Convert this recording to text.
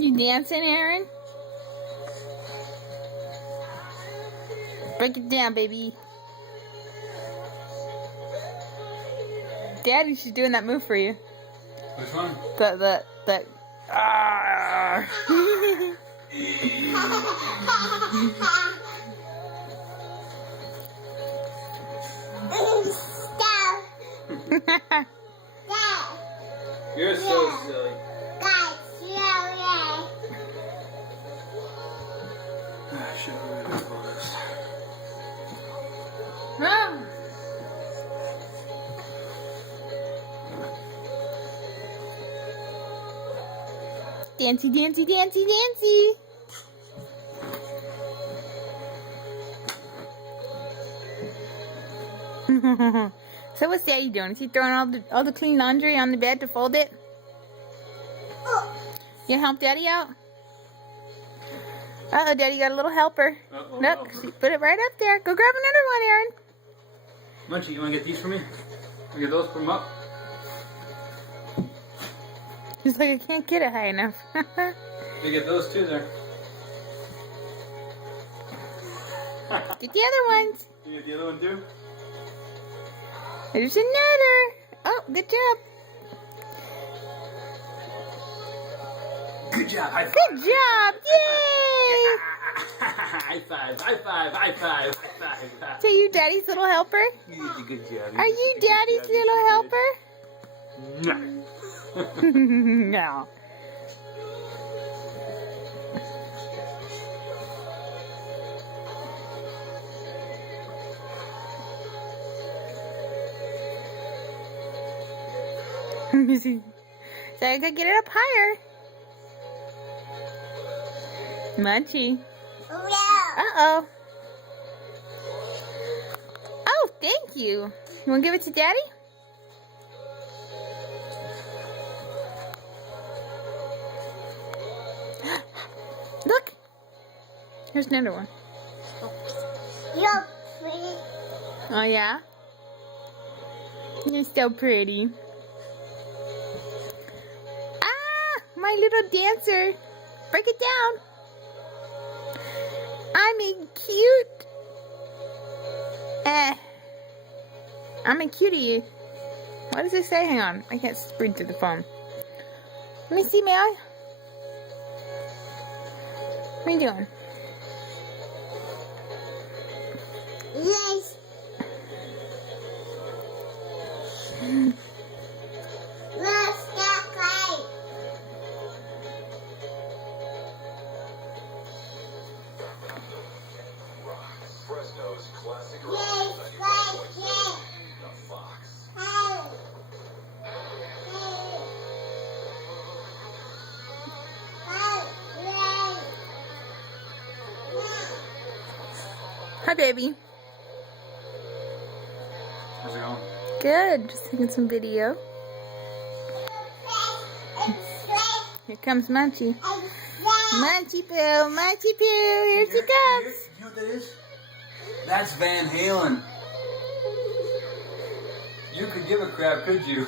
You dancing, Aaron? Break it down, baby. Daddy, she's doing that move for you. Which one? The. You're so silly. Show her what it was. Dancy, dancy, dancy, dancy. So what's Daddy doing? Is he throwing all the clean laundry on the bed to fold it? You gonna help Daddy out? Uh-oh, Daddy got a little helper. Look, put it right up there. Go grab another one, Aaron. Munchie, you wanna get these for me? You get those, put them up. He's like, I can't get it high enough. You get those too there. Get the other ones. You get the other one too? There's another. Oh, good job. Good job. High five. Good job. Yay. High five. High five. High five. High five. So you Daddy's little helper? You did a good job. Are you Daddy's little helper? No. No. So I could get it up higher. Munchie. Uh-oh. Oh, thank you. You want to give it to Daddy? Look. Here's another one. You're pretty. Oh, yeah? You're so pretty. Ah! My little dancer. Break it down. I'm a cute. I'm a cutie. What does it say? Hang on. I can't read through the phone. Let me see, Mel. What are you doing? Yes. Let's go play. Fresno's classic Yes, rock. yes. The Fox. Hey. Hi, baby. How's it going? Good. Just taking some video. Here comes Munchie. Munchie Poo. Munchie Poo. Here she comes. You know what that is? That's Van Halen. You could give a crap, could you?